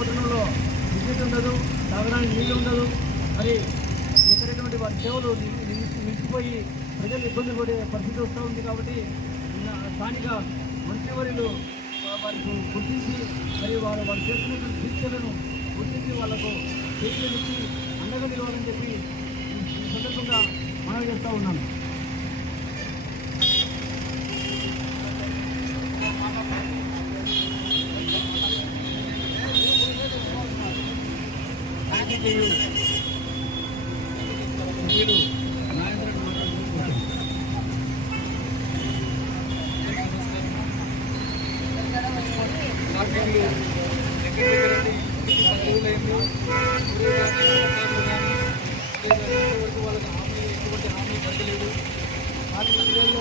పట్టణంలో విద్యుత్ ఉండదు, తాగడానికి నీళ్ళు ఉండదు. మరి ఎక్కడైనటువంటి వారి సేవలు నిలిచిపోయి ప్రజలు ఇబ్బంది పడే పరిస్థితి వస్తూ ఉంది. కాబట్టి స్థానిక మంత్రివర్యులు వారికి గుర్తించి మరి వారు చేస్తున్నటువంటి దీక్షలను గుర్తించి వాళ్లకు చర్యలు ఇచ్చి అండగా నిలవాలని చెప్పి ఈ సందర్భంగా మనవి చేస్తూ ఉన్నాను.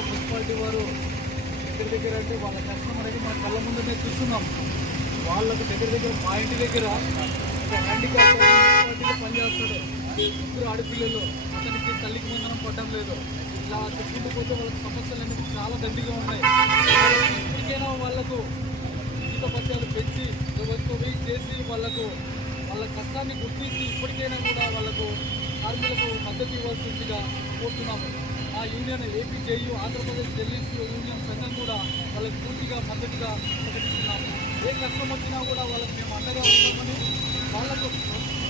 మున్సిపాలిటీ వారు దగ్గర అంటే వాళ్ళ కష్టం అనేది మన కళ్ళ ముందునే చూస్తున్నాం. వాళ్ళకు దగ్గర మా ఇంటి దగ్గర హ్యాండిక్యాప్ మున్సిపాలిటీలో పనిచేస్తాడు, ఇద్దరు ఆడపిల్లలు, అతనికి తల్లికి మందనం పడడం లేదు. ఇలా చెప్పుకుంటూ పోతే వాళ్ళకి సమస్యలు అనేది చాలా దండిగా ఉన్నాయి. ఇప్పటికైనా వాళ్ళకు జీతపత్యాలు పెంచి వెయిట్ చేసి వాళ్ళ కష్టాన్ని గుర్తించి ఇప్పటికైనా కూడా వాళ్ళకు కార్మికులకు మద్దతు ఇవ్వాల్సిందిగా కోరుతున్నాము. ఆ union APJU Andhra Pradesh journalist union సంఘం కూడా వాళ్ళకి పూర్తిగా మద్దతుగా ప్రకటిస్తున్నాము. ఏ కష్టం వచ్చినా కూడా వాళ్ళకి మేము అండగా ఉంటామని, వాళ్ళకు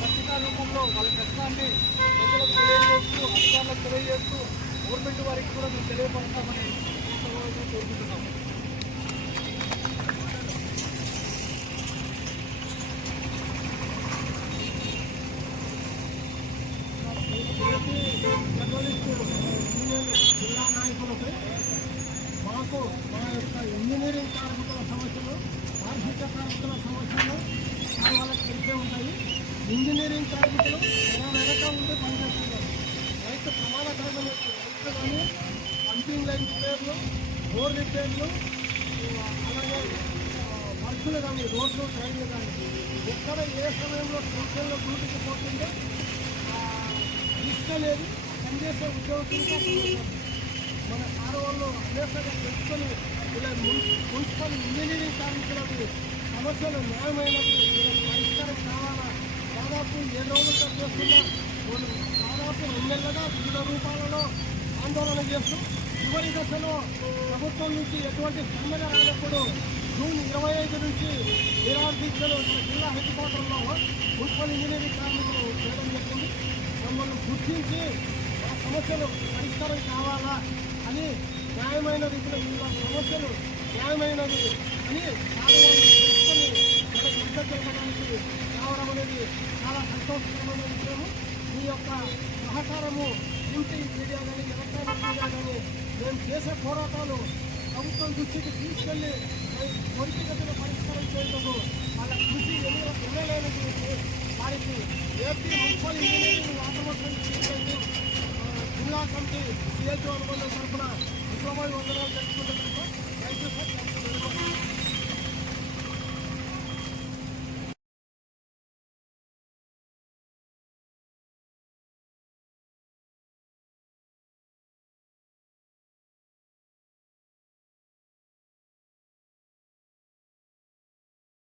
పత్రికా రూపంలో వాళ్ళ కష్టాన్ని ప్రజలకు తెలియజేస్తూ, అధికారులకు తెలియజేస్తూ, గవర్నమెంట్ వారికి కూడా మేము తెలియపడతామని ఈ సభలో కోరుకుంటున్నాము. జిల్లా నాయకులపై మాకు మా యొక్క ఇంజనీరింగ్ కార్మికుల సమస్యలు, పారిశుద్ధ్య కార్మికుల సమస్యలు వాళ్ళకి తెలిసే ఉంటాయి. ఇంజనీరింగ్ కార్మికులు వెనక ఉండి పనిచేస్తున్నారు. రైతు ప్రమాదకరమైన రైతులు కానీ పంపింగ్ లైన్ రిపేర్లు, బోర్ రిపేర్లు, అలాగే వర్కులు కానీ రోడ్లు, ట్రైన్లు కానీ ఎక్కడ ఏ సమయంలో స్టేషన్లో డ్యూటీకి పోతుందో తీసుకెళ్ళేది పనిచేసే ఉద్యోగులతో మన సార్ వాళ్ళు అనేకంగా తెలుసుకొని ఇలా మున్సిపల్ ఇంజనీరింగ్ కార్మికులకు సమస్యలు న్యాయమైనవి పరిష్కారం కావాలా. దాదాపు 7 రోజులుగా చేస్తున్న వాళ్ళు దాదాపు 2 నెలలుగా వివిధ రూపాలలో ఆందోళన చేస్తూ చివరి దశలో ప్రభుత్వం నుంచి ఎటువంటి స్పందన రానప్పుడు జూన్ 25 నుంచి నిరాదీక్షలు జిల్లా హెడ్ క్వార్టర్లో మున్సిపల్ ఇంజనీరింగ్ కార్మికులు చేయడం జరిగింది. మమ్మల్ని గుర్తించి ఆ సమస్యలు పరిష్కారం కావాలా అని, న్యాయమైన రీతిలో వీళ్ళ సమస్యలు న్యాయమైనది అని తెలుసుకొని మనకు మద్దతు తెలపడానికి రావడం అనేది చాలా సంతోషకరమైన విషయము. మీ యొక్క సహకారము ప్రింట్ మీడియా కానీ ఎలక్ట్రానిక్ మీడియా కానీ మేము చేసే పోరాటాలు ప్రభుత్వం దృష్టికి తీసుకెళ్ళి త్వరితగతిన పరిష్కారం చేయటము వాళ్ళ కృషి ఎన్నలేనిది. వారికి ఏపీ మున్సిపల్ ఇంజనీరింగ్ ఆటోమేషన్ జిల్లా కమిటీ సిహెచ్ఓ అనుబంధం తరఫున విప్లవాయి వందనాలు తెలుసుకుంటున్నాము. Thank you sir. Thank you very much.